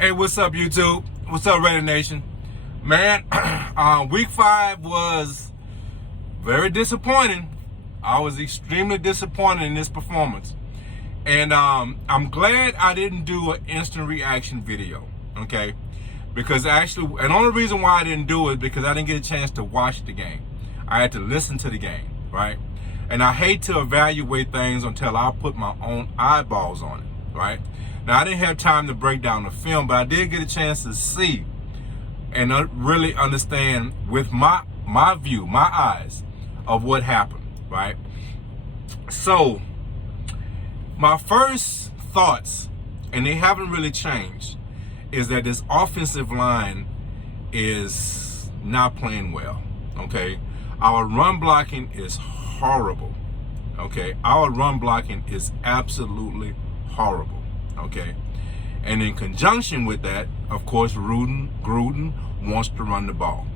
Hey, what's up, YouTube? What's up, Raider Nation? Man, week 5 was very disappointing. I was extremely disappointed in this performance. And I'm glad I didn't do an instant reaction video, okay? Because actually, and the only reason why I didn't do it because I didn't get a chance to watch the game. I had to listen to the game, right? And I hate to evaluate things until I put my own eyeballs on it, right? Now, I didn't have time to break down the film, but I did get a chance to see and really understand with my view, my eyes, of what happened, right? So, my first thoughts, and they haven't really changed, is that this offensive line is not playing well, okay? Our run blocking is horrible, okay? Our run blocking is absolutely horrible. Okay, and in conjunction with that, of course, Gruden wants to run the ball.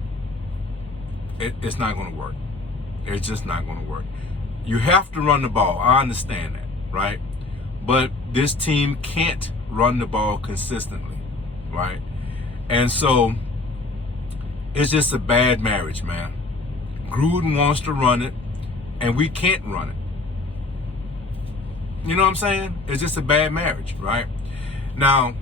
It's not going to work. It's just not going to work. You have to run the ball. I understand that, right? But this team can't run the ball consistently, right? And so it's just a bad marriage, man. Gruden wants to run it, and we can't run it. You know what I'm saying? It's just a bad marriage, right? Now,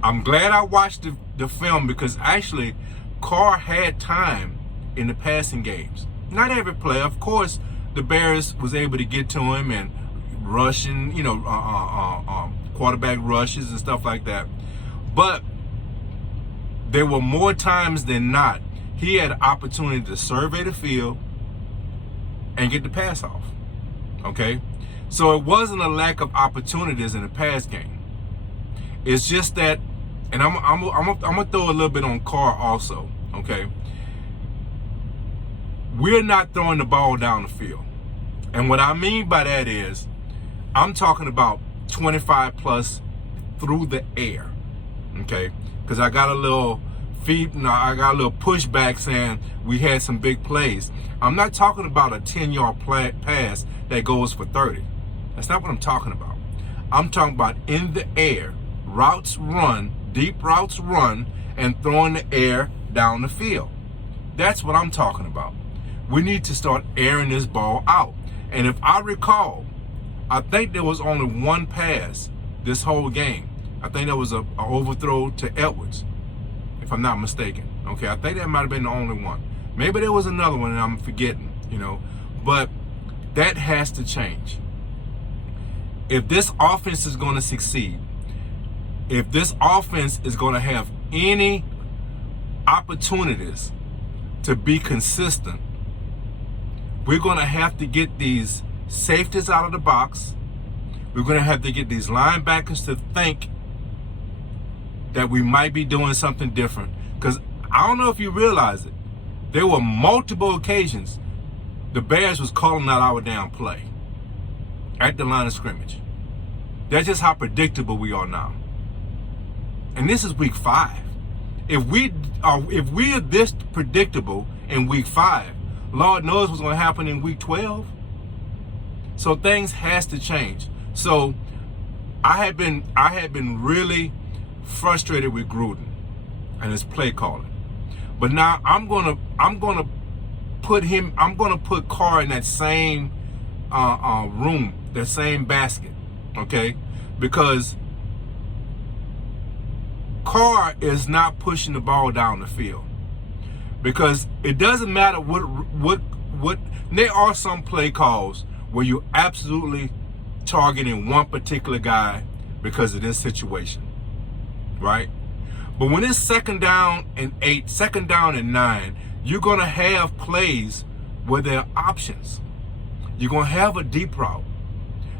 I'm glad I watched the film because actually Carr had time in the passing games. Not every play. Of course, the Bears was able to get to him and rushing, quarterback rushes and stuff like that. But there were more times than not he had an opportunity to survey the field and get the pass off, okay? So it wasn't a lack of opportunities in the pass game. It's just that, and I'm gonna throw a little bit on Carr also, okay? We're not throwing the ball down the field. And what I mean by that is, I'm talking about 25 plus through the air, okay? Because I got a little pushback saying we had some big plays. I'm not talking about a 10-yard pass that goes for 30. That's not what I'm talking about. I'm talking about in the air, routes run, deep routes run, and throwing the air down the field. That's what I'm talking about. We need to start airing this ball out. And if I recall, I think there was only one pass this whole game. I think there was an overthrow to Edwards, if I'm not mistaken. Okay, I think that might have been the only one. Maybe there was another one and I'm forgetting, But that has to change. If this offense is going to succeed, if this offense is going to have any opportunities to be consistent, we're going to have to get these safeties out of the box. We're going to have to get these linebackers to think that we might be doing something different. Because I don't know if you realize it, there were multiple occasions the Bears was calling out our damn play at the line of scrimmage. That's just how predictable we are now. And this is week 5. If we are this predictable in week 5, Lord knows what's going to happen in week 12. So things has to change. So I had been really frustrated with Gruden and his play calling. But now I'm gonna put Carr in that same room, that same basket, okay? Because Carr is not pushing the ball down the field. Because it doesn't matter what there are some play calls where you're absolutely targeting one particular guy because of this situation, right? But when it's 2nd down and 8, 2nd down and 9, you're going to have plays where there are options. You're going to have a deep route.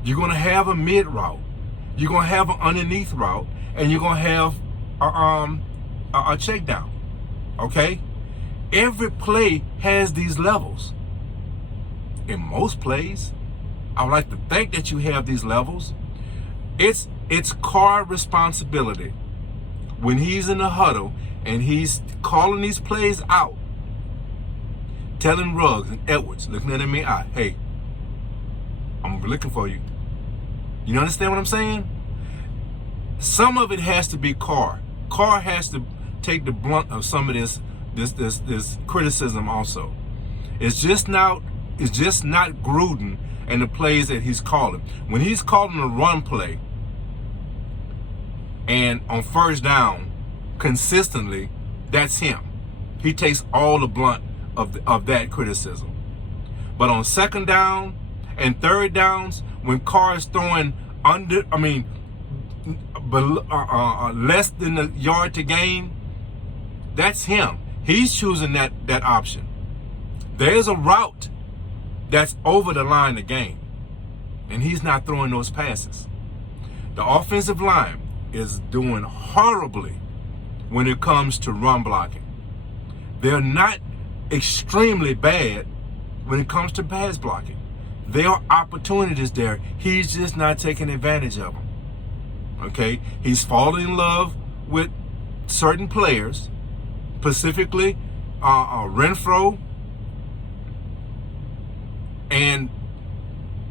You're going to have a mid route. You're going to have an underneath route. And you're going to have a check down. Okay? Every play has these levels. In most plays, I would like to think that you have these levels. It's Carr's responsibility when he's in the huddle and he's calling these plays out, telling Ruggs and Edwards, looking at me, hey, I'm looking for you. You understand what I'm saying? Some of it has to be Carr Carr has to take the blunt of some of this criticism also. It's just not Gruden and the plays that he's calling. When he's calling a run play and on first down consistently, that's him. He takes all the blunt of that criticism. But on second down and third downs, when Carr is throwing less than a yard to gain, that's him. He's choosing that option. There's a route that's over the line to gain, and he's not throwing those passes. The offensive line is doing horribly when it comes to run blocking. They're not extremely bad when it comes to pass blocking. There are opportunities there. He's just not taking advantage of them. Okay? He's falling in love with certain players, specifically Renfro, and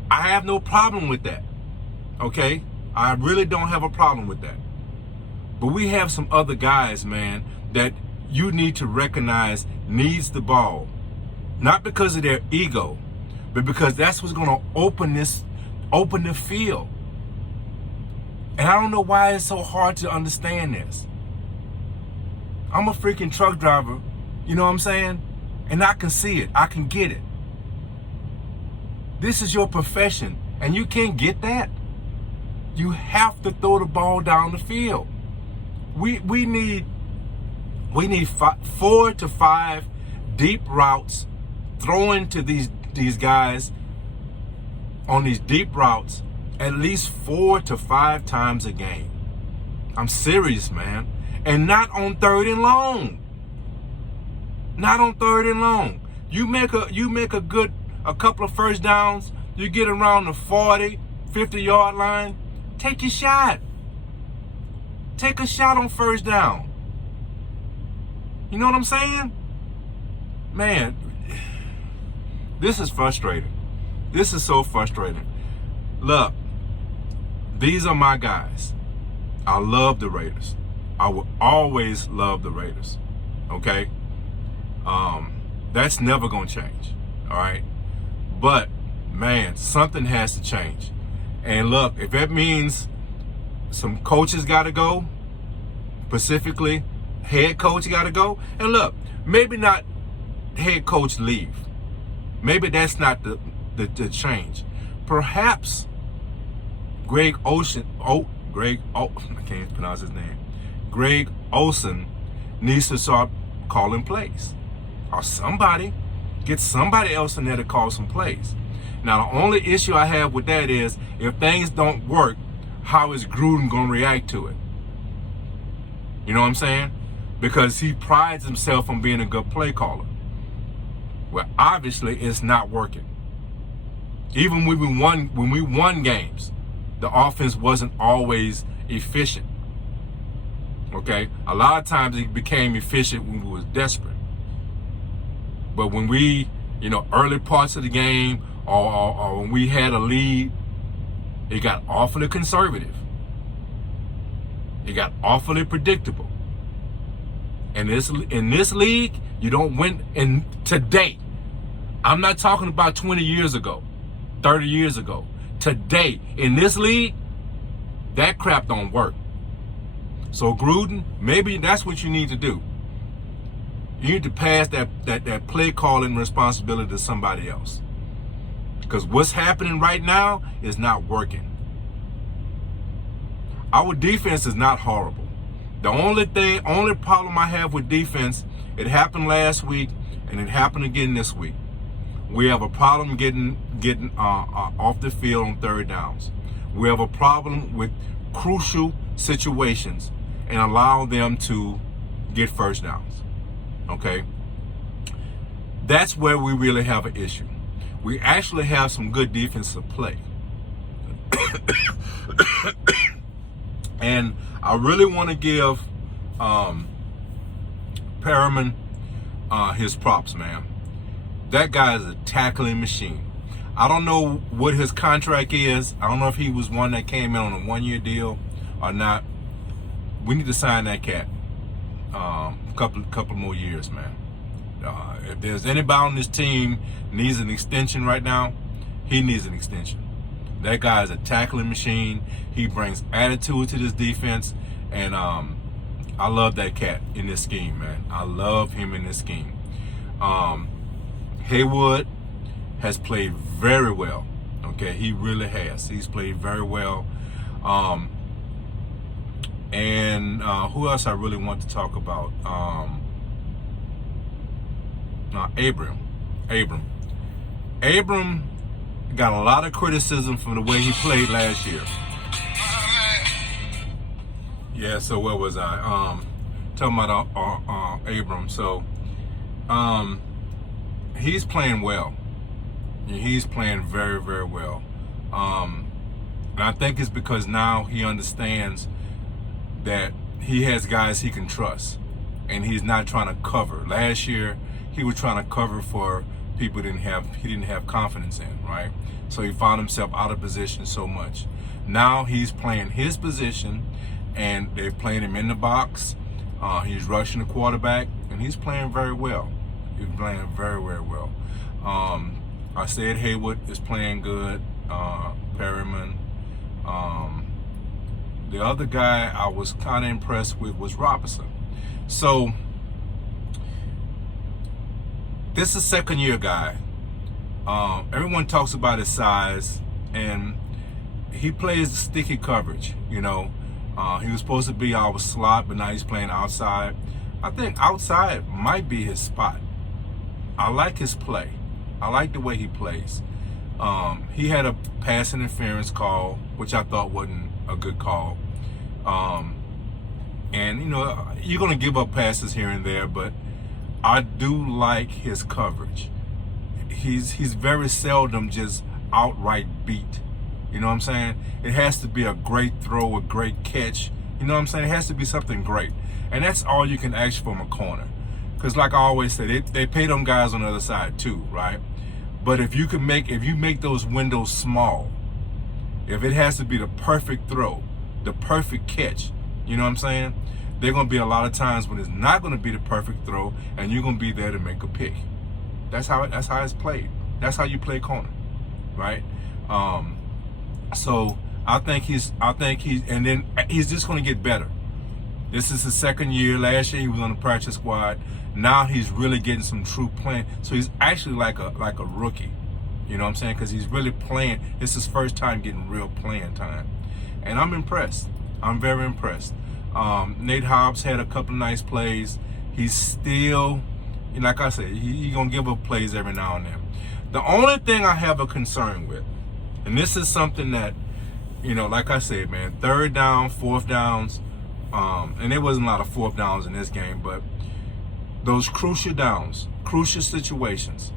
I have no problem with that. Okay? I really don't have a problem with that. But we have some other guys, man, that you need to recognize needs the ball. Not because of their ego, but because that's what's going to open the field. And I don't know why it's so hard to understand this. I'm a freaking truck driver, you know what I'm saying? And I can see it. I can get it. This is your profession, and you can't get that. You have to throw the ball down the field. We need 4 to 5 deep routes throwing to these guys on these deep routes at least 4 to 5 times a game. I'm serious, man. And not on third and long. Not on third and long. You make a couple of first downs, you get around the 40, 50-yard line, take your shot. Take a shot on first down. You know what I'm saying? Man, this is frustrating. This is so frustrating. Look, these are my guys. I love the Raiders. I will always love the Raiders. Okay? That's never going to change. All right? But, man, something has to change. And look, if that means some coaches got to go, specifically head coach got to go, and look, maybe not head coach leave. Maybe that's not the change. Perhaps I can't pronounce his name. Greg Olsen needs to start calling plays. Or get somebody else in there to call some plays. Now, the only issue I have with that is if things don't work, how is Gruden going to react to it? You know what I'm saying? Because he prides himself on being a good play caller. Well, obviously, it's not working. Even when we won games, the offense wasn't always efficient. Okay? A lot of times it became efficient when we was desperate. But when we, early parts of the game or when we had a lead, it got awfully conservative. It got awfully predictable. And in this league, you don't win. And today, I'm not talking about 20 years ago, 30 years ago. Today, in this league, that crap don't work. So Gruden, maybe that's what you need to do. You need to pass that play calling responsibility to somebody else. Because what's happening right now is not working. Our defense is not horrible. The only problem I have with defense, it happened last week and it happened again this week. We have a problem getting off the field on third downs. We have a problem with crucial situations and allow them to get first downs. Okay? That's where we really have an issue. We actually have some good defensive play. And I really want to give Perriman his props, man. That guy is a tackling machine. I don't know what his contract is. I don't know if he was one that came in on a one-year deal or not. we need to sign that cat. Couple more years, man. If there's anybody on this team needs an extension right now, he needs an extension. That guy is a tackling machine. He brings attitude to this defense, and I love that cat in this scheme, man. I love him in this scheme. Haywood has played very well. Okay, he really has. He's played very well. And who else I really want to talk about? Abram got a lot of criticism from the way he played last year. Yeah, so where was I? Talking about Abram. So he's playing well. He's playing very, very well. And I think it's because now he understands that he has guys he can trust, and he's not trying to cover. Last year, he was trying to cover for people he didn't have confidence in, right? So he found himself out of position so much. Now he's playing his position, and they're playing him in the box. He's rushing the quarterback, and he's playing very well. He's playing very, very well. I said Haywood is playing good. Perryman. The other guy I was kind of impressed with was Robinson. So this is a second-year guy. Everyone talks about his size, and he plays sticky coverage. You know, he was supposed to be our slot, but now he's playing outside. I think outside might be his spot. I like his play. I like the way he plays. He had a pass interference call, which I thought wasn't a good call. And you know, you're gonna give up passes here and there, but I do like his coverage. He's very seldom just outright beat. You know what I'm saying? It has to be a great throw, a great catch. You know what I'm saying? It has to be something great. And that's all you can ask from a corner. Because like I always say, they pay them guys on the other side too, right? But if you make those windows small, if it has to be the perfect throw, the perfect catch, you know what I'm saying? There are going to be a lot of times when it's not going to be the perfect throw, and you're going to be there to make a pick. That's how it's played. That's how you play corner, right? So I think he's just going to get better. This is his second year. Last year he was on the practice squad. Now he's really getting some true playing. So he's actually like a rookie. You know what I'm saying? Because he's really playing. It's his first time getting real playing time. And I'm impressed. I'm very impressed. Nate Hobbs had a couple nice plays. He's still, like I said, he's going to give up plays every now and then. The only thing I have a concern with, and this is something that, you know, like I said, man, third down, fourth downs, and there wasn't a lot of fourth downs in this game, but those crucial downs, crucial situations,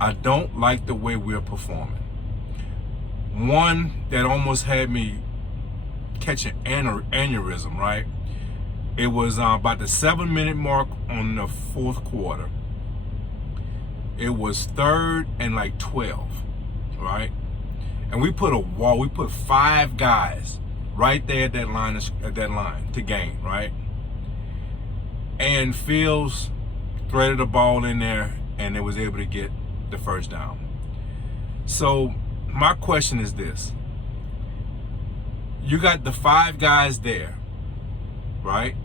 I don't like the way we're performing. One that almost had me catch an aneurysm, right? It was about the 7-minute mark on the fourth quarter. It was 3rd and like 12, right? And we put a wall. We put 5 guys right there at that line to gain, right? And Fields threaded the ball in there, and they was able to get the first down. So my question is this: you got the 5 guys there, right?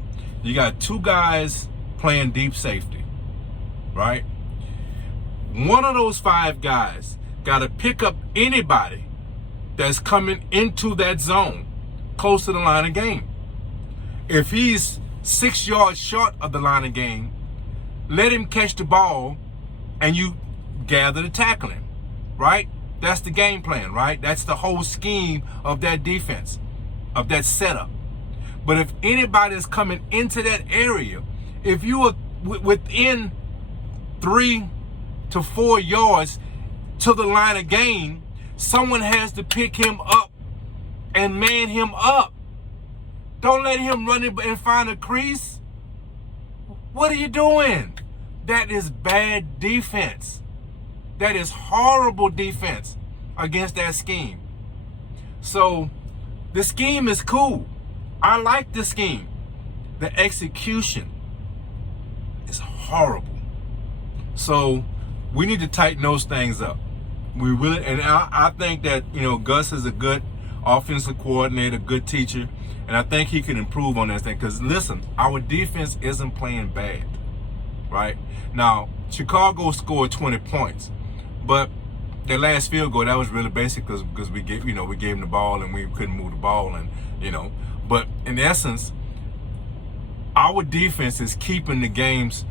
You got 2 guys playing deep safety, right? One of those 5 guys got to pick up anybody that's coming into that zone close to the line of game. If he's 6 yards short of the line of game, let him catch the ball and you gather to tackle him, right? That's the game plan, right? That's the whole scheme of that defense, of that setup. But if anybody is coming into that area, if you are within 3 to 4 yards to the line of game, someone has to pick him up and man him up. Don't let him run in and find a crease. What are you doing? That is bad defense. That is horrible defense against that scheme. So the scheme is cool. I like the scheme. the execution is horrible. So we need to tighten those things up. We really, and I think that, Gus is a good offensive coordinator, good teacher, and I think he can improve on that thing. Because listen, our defense isn't playing bad, right? Now, Chicago scored 20 points, but their last field goal, that was really basic because we gave them the ball and we couldn't move the ball, and but in essence, our defense is keeping the games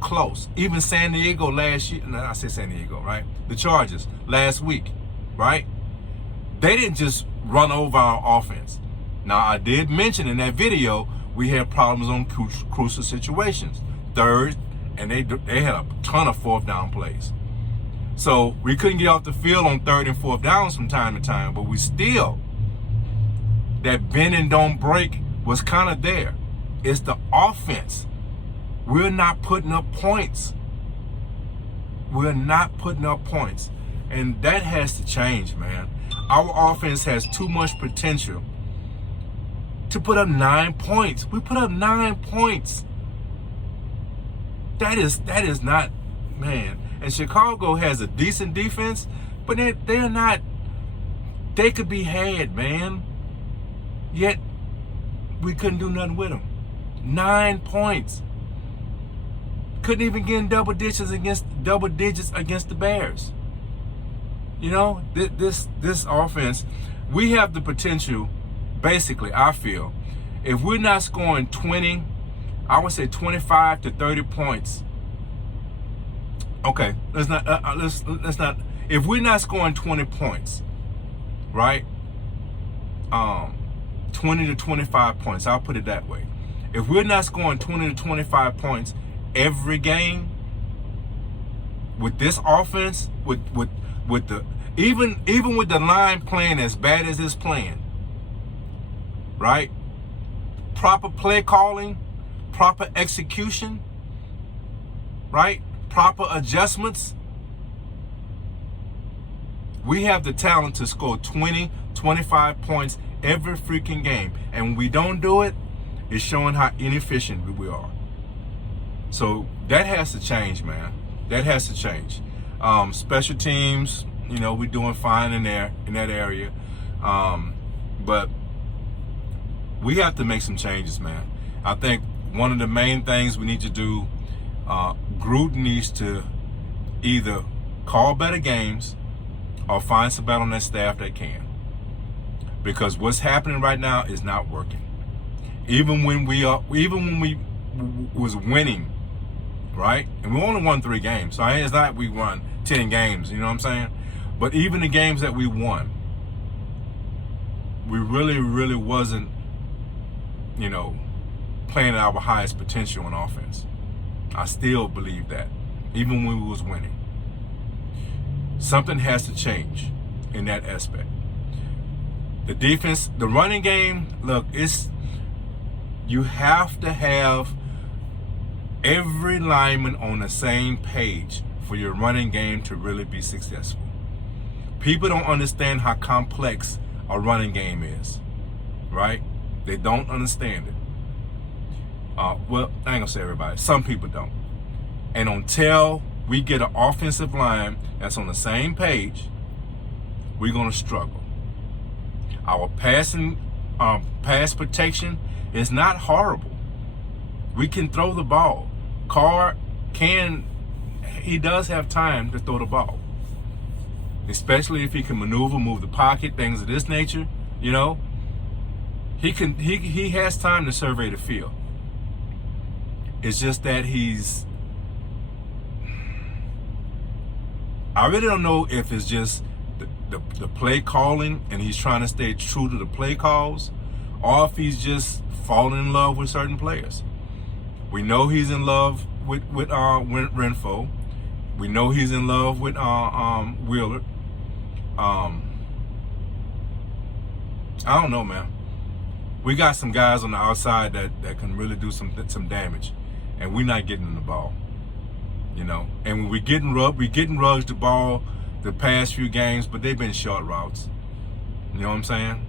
close. Even San Diego last year, I say San Diego, right? The Chargers last week, right? They didn't just run over our offense. Now, I did mention in that video, we had problems on crucial situations. Third, and they had a ton of fourth down plays. So we couldn't get off the field on third and fourth downs from time to time, but we still, that bend and don't break was kind of there. It's the offense. We're not putting up points. We're not putting up points. And that has to change, man. Our offense has too much potential to put up 9 points. We put up 9 points. That is not, man. And Chicago has a decent defense, but they're not, they could be had, man. Yet, we couldn't do nothing with them. 9 points. Couldn't even get in double digits against the Bears. This offense, we have the potential, basically, I feel, if we're not scoring 20, I would say 25 to 30 points. Okay, let's not. If we're not scoring 20 points, right? 20 to 25 points. I'll put it that way. If we're not scoring 20 to 25 points every game with this offense, with the even with the line playing as bad as it's playing, right? Proper play calling, proper execution, right? Proper adjustments. We have the talent to score 20, 25 points every freaking game. And when we don't do it, it's showing how inefficient we are. So that has to change, man. That has to change. Special teams, we're doing fine in that area. But we have to make some changes, man. I think one of the main things we need to do, Gruden needs to either call better games or find somebody on that staff that can. Because what's happening right now is not working. Even when we was winning, right? And we only won 3 games. So it's not like we won 10 games, you know what I'm saying? But even the games that we won, we really, really wasn't, playing at our highest potential on offense. I still believe that, even when we was winning. Something has to change in that aspect. The defense, the running game, look, you have to have every lineman on the same page for your running game to really be successful. People don't understand how complex a running game is, right? They don't understand it. Well, I ain't gonna say everybody. Some people don't. And until we get an offensive line that's on the same page, we're gonna struggle. Our pass protection is not horrible. We can throw the ball. Carr he does have time to throw the ball. Especially if he can maneuver, move the pocket, things of this nature, He has time to survey the field. It's just that I really don't know if it's just the play calling and he's trying to stay true to the play calls, or if he's just falling in love with certain players. We know he's in love with Renfro. We know he's in love with Wheeler. I don't know, man. We got some guys on the outside that can really do some damage, and we're not getting them the ball. And when we getting Ruggs the ball the past few games, but they've been short routes. You know what I'm saying?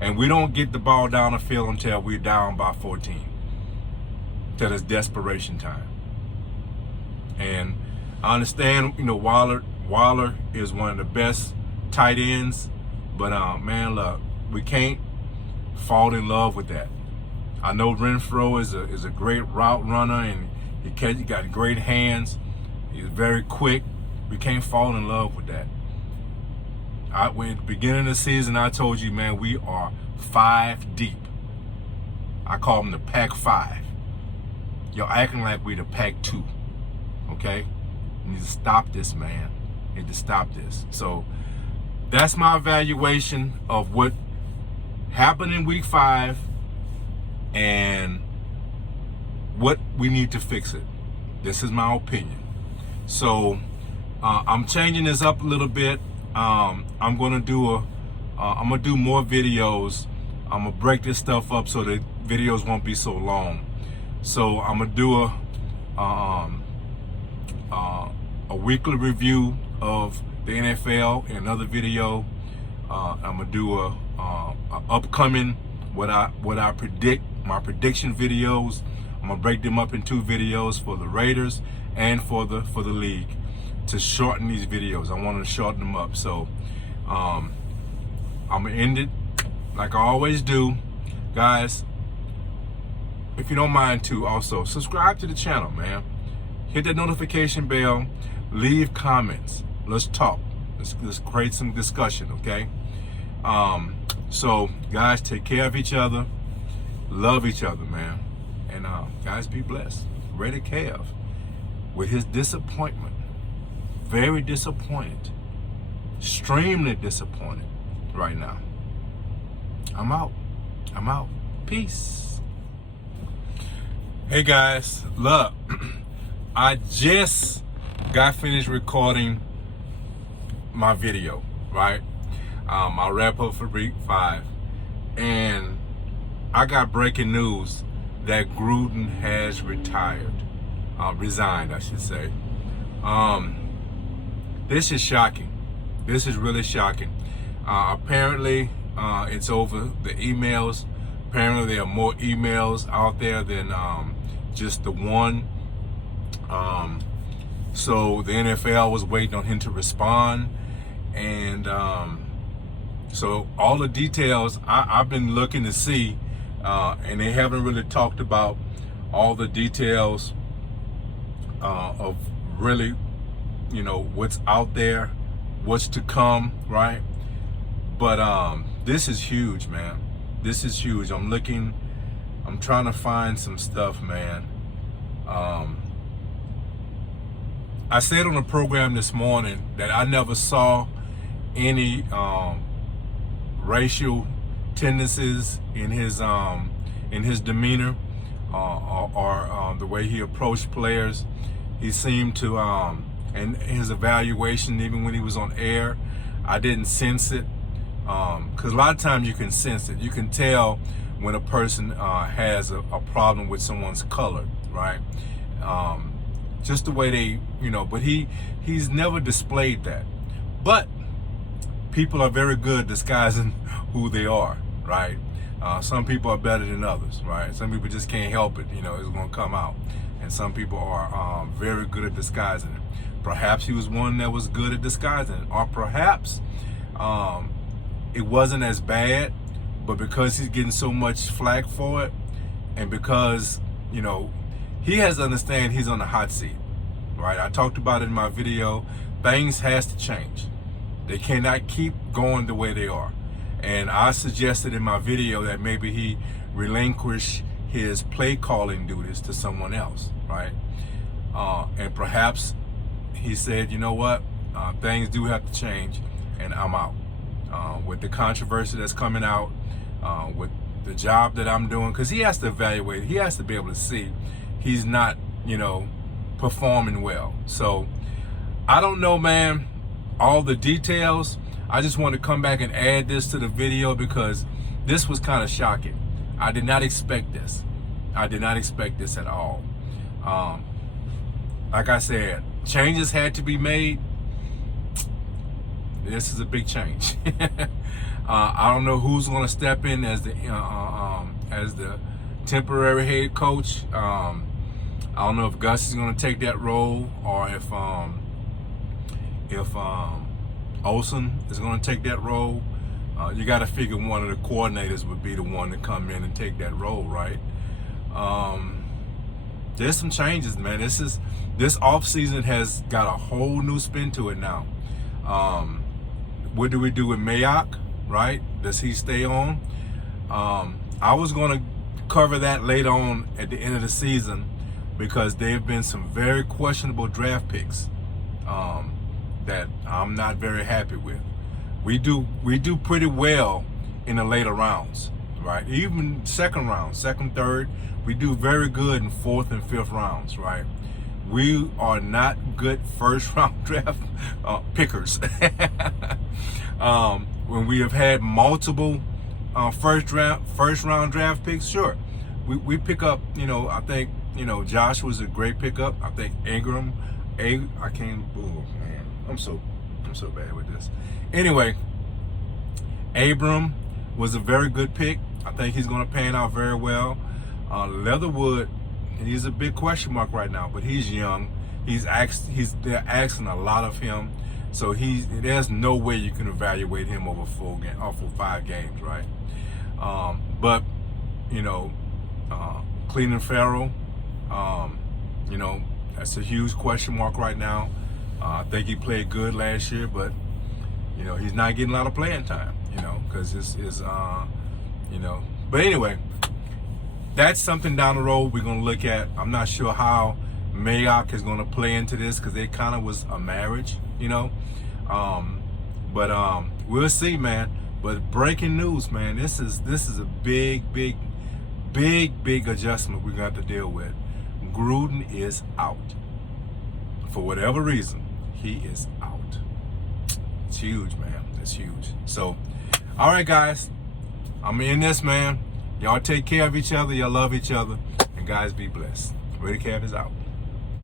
And we don't get the ball down the field until we're down by 14. Till it's desperation time. And I understand, Waller is one of the best tight ends, but man, look, we can't fall in love with that. I know Renfro is a great route runner, and he got great hands. He's very quick. We can't fall in love with that. When at the beginning of the season, I told you, man, we are 5 deep. I call them the Pack 5. You're acting like we the Pack 2. Okay? You need to stop this, man. You need to stop this. So that's my evaluation of what happened in week 5 and what we need to fix it. This is my opinion. So I'm changing this up a little bit. I'm gonna do more videos. I'm gonna break this stuff up so the videos won't be so long. So I'm gonna do a weekly review of the NFL in another video. I'm gonna do a upcoming what I predict, my prediction videos. I'm gonna break them up in 2 videos for the Raiders and for the league, to shorten these videos. I want to shorten them up. So I'm gonna end it like I always do, guys. If you don't mind to also subscribe to the channel, man. Hit that notification bell. Leave comments. Let's talk. Let's create some discussion, okay? So guys, take care of each other. Love each other, man. And guys, be blessed. Ready Kev with his disappointment. Very disappointed. Extremely disappointed right now. I'm out. Peace. Hey guys, look. I just got finished recording my video, right? I'll wrap up for week 5. And I got breaking news that Gruden has resigned, I should say. This is shocking. This is really shocking. Apparently, it's over the emails. Apparently, there are more emails out there than just the one. So the NFL was waiting on him to respond. And so all the details I've been looking to see, and they haven't really talked about all the details of really, what's out there, what's to come, right? But this is huge, man. This is huge. I'm trying to find some stuff, man. I said on the program this morning that I never saw any racial tendencies in his demeanor or the way he approached players. He seemed to, and his evaluation, even when he was on air, I didn't sense it. Because a lot of times you can sense it. You can tell when a person has a problem with someone's color, right? Just the way they, but he's never displayed that. But people are very good disguising who they are, right? Some people are better than others, right? Some people just can't help it, it's going to come out. And some people are very good at disguising it. Perhaps he was one that was good at disguising it. Or perhaps it wasn't as bad, but because he's getting so much flack for it, and because, he has to understand he's on the hot seat, right? I talked about it in my video. Things has to change. They cannot keep going the way they are. And I suggested in my video that maybe he relinquish his play calling duties to someone else, right? And perhaps he said, you know what? Things do have to change, and I'm out. With the controversy that's coming out, with the job that I'm doing, because he has to evaluate, he has to be able to see he's not, performing well. So I don't know, man, all the details. I just want to come back and add this to the video because this was kind of shocking. I did not expect this. I did not expect this at all. Like I said, changes had to be made. This is a big change. I don't know who's going to step in as the temporary head coach. I don't know if Gus is going to take that role, or if Olsen is going to take that role. You got to figure one of the coordinators would be the one to come in and take that role, right? There's some changes, man. This offseason has got a whole new spin to it now. What do we do with Mayock, right? Does he stay on? I was going to cover that later on at the end of the season, because there have been some very questionable draft picks that I'm not very happy with. We do pretty well in the later rounds, right? Even second round, second, third, we do very good in fourth and fifth rounds, right? We are not good first round draft pickers. When we have had multiple first round draft picks, sure, we pick up. I think Josh was a great pickup. I think Ingram, man, I'm so bad with this. Anyway, Abram was a very good pick. I think he's going to pan out very well. Leatherwood, he's a big question mark right now, but he's young. They're asking a lot of him, so there's no way you can evaluate him over full 5 games, right? But Cleveland Farrell, that's a huge question mark right now. I think he played good last year, but he's not getting a lot of playing time, because But anyway, that's something down the road we're gonna look at. I'm not sure how Mayock is gonna play into this, because it kind of was a marriage, But we'll see, man. But breaking news, man, this is a big adjustment we're gonna have to deal with. Gruden is out. For whatever reason, he is out. It's huge, man. It's huge. So, all right, guys, I'm in this, man. Y'all take care of each other. Y'all love each other. And guys, be blessed. Ready Cav is out.